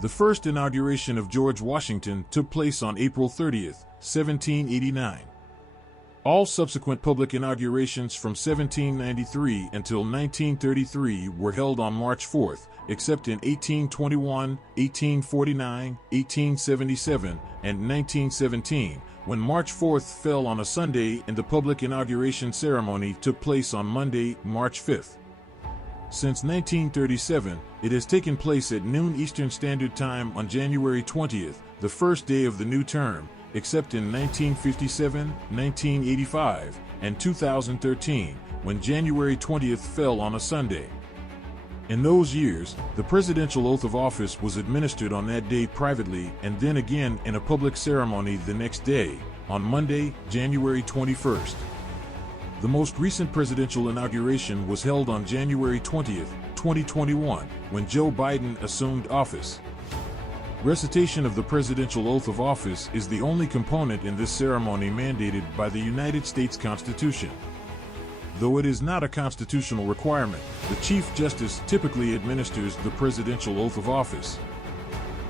The first inauguration of George Washington took place on April 30th, 1789. All subsequent public inaugurations from 1793 until 1933 were held on March 4th, except in 1821, 1849, 1877, and 1917, when March 4th fell on a Sunday and the public inauguration ceremony took place on Monday, March 5th. Since 1937, it has taken place at noon Eastern Standard Time on January 20th, the first day of the new term, except in 1957, 1985, and 2013, when January 20th fell on a Sunday. In those years, the presidential oath of office was administered on that day privately and then again in a public ceremony the next day, on Monday, January 21st. The most recent presidential inauguration was held on January 20th, 2021, when Joe Biden assumed office. Recitation of the presidential oath of office is the only component in this ceremony mandated by the United States Constitution. Though it is not a constitutional requirement, the Chief Justice typically administers the presidential oath of office.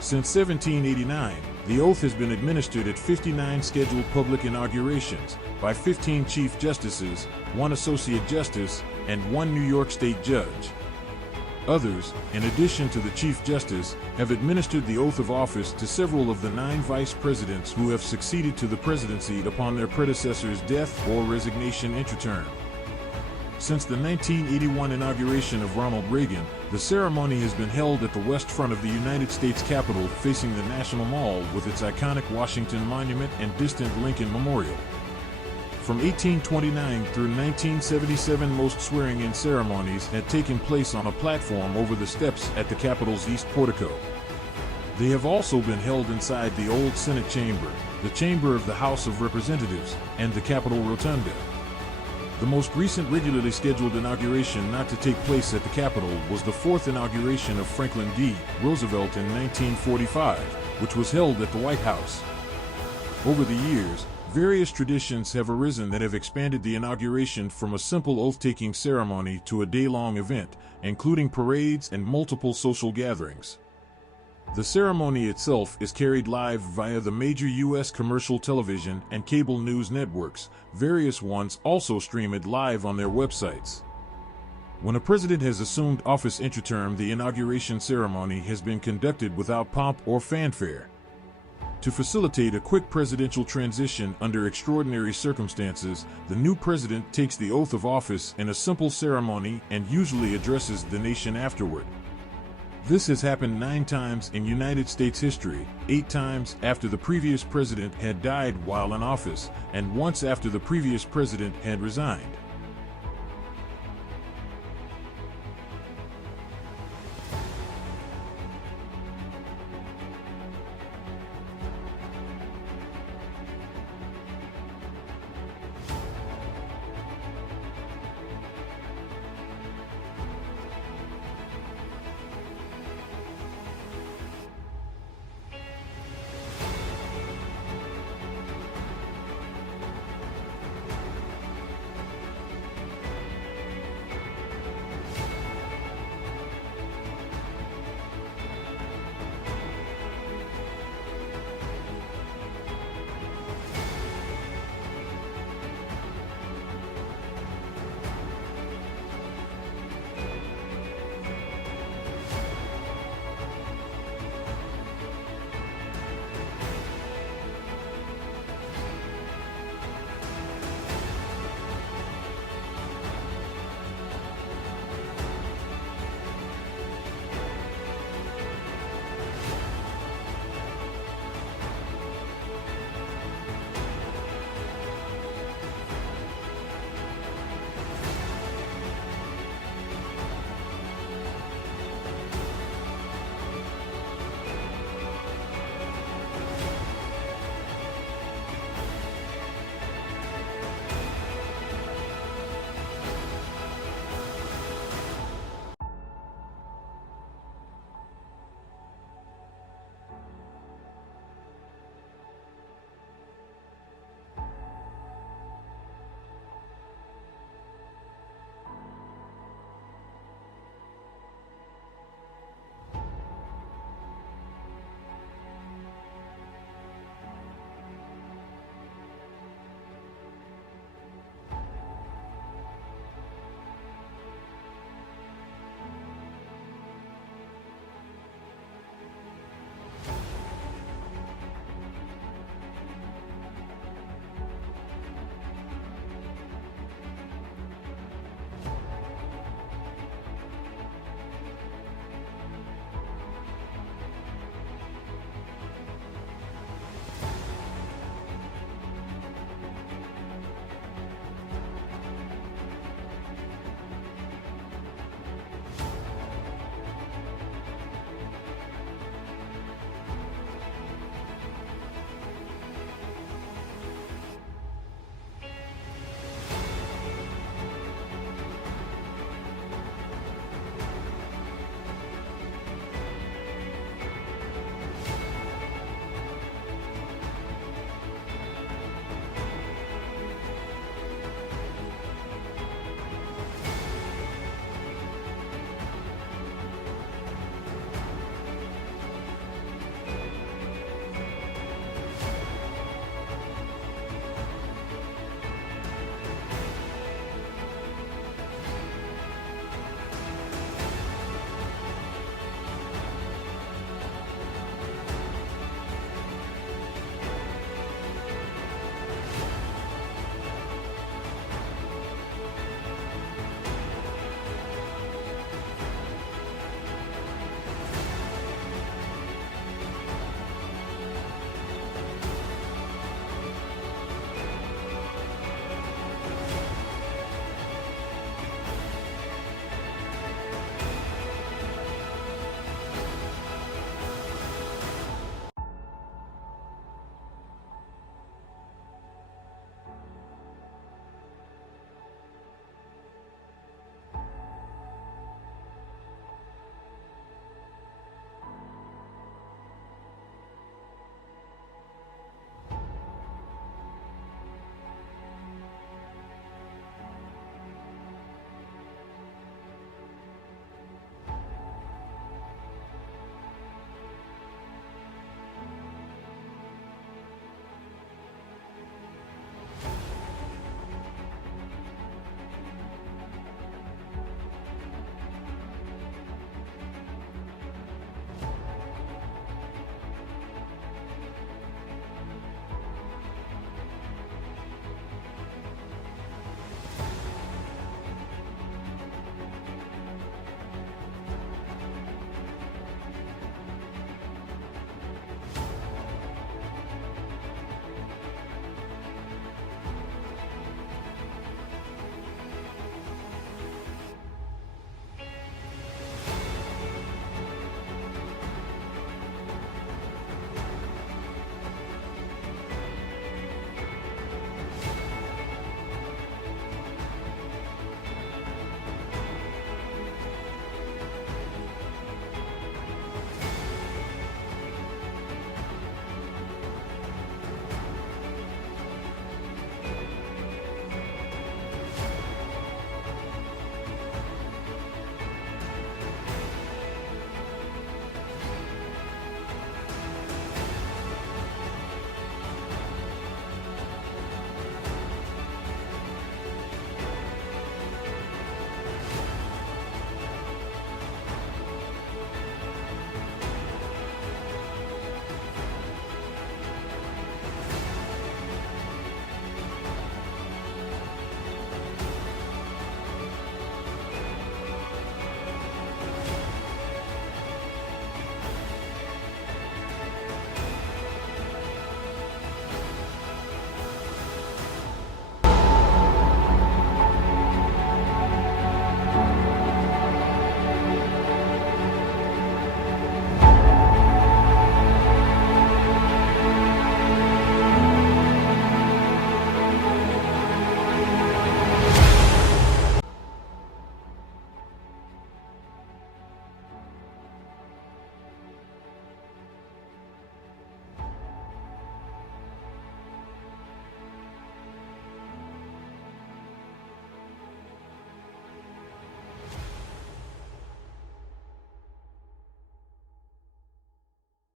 Since 1789, the oath has been administered at 59 scheduled public inaugurations by 15 Chief Justices, 1 Associate Justice, and 1 New York State Judge. Others, in addition to the Chief Justice, have administered the oath of office to several of the 9 vice presidents who have succeeded to the presidency upon their predecessor's death or resignation inter-term. Since the 1981 inauguration of Ronald Reagan, the ceremony has been held at the west front of the United States Capitol facing the National Mall with its iconic Washington Monument and distant Lincoln Memorial. From 1829 through 1977, most swearing-in ceremonies had taken place on a platform over the steps at the Capitol's East Portico. They have also been held inside the old Senate chamber, the chamber of the House of Representatives, and the Capitol Rotunda. The most recent regularly scheduled inauguration not to take place at the Capitol was the 4th inauguration of Franklin D. Roosevelt in 1945, which was held at the White House. Over the years, various traditions have arisen that have expanded the inauguration from a simple oath-taking ceremony to a day-long event, including parades and multiple social gatherings. The ceremony itself is carried live via the major U.S. commercial television and cable news networks. Various ones also stream it live on their websites. When a president has assumed office inter-term, the inauguration ceremony has been conducted without pomp or fanfare. To facilitate a quick presidential transition under extraordinary circumstances, the new president takes the oath of office in a simple ceremony and usually addresses the nation afterward. This has happened 9 times in United States history, 8 times after the previous president had died while in office, and once after the previous president had resigned.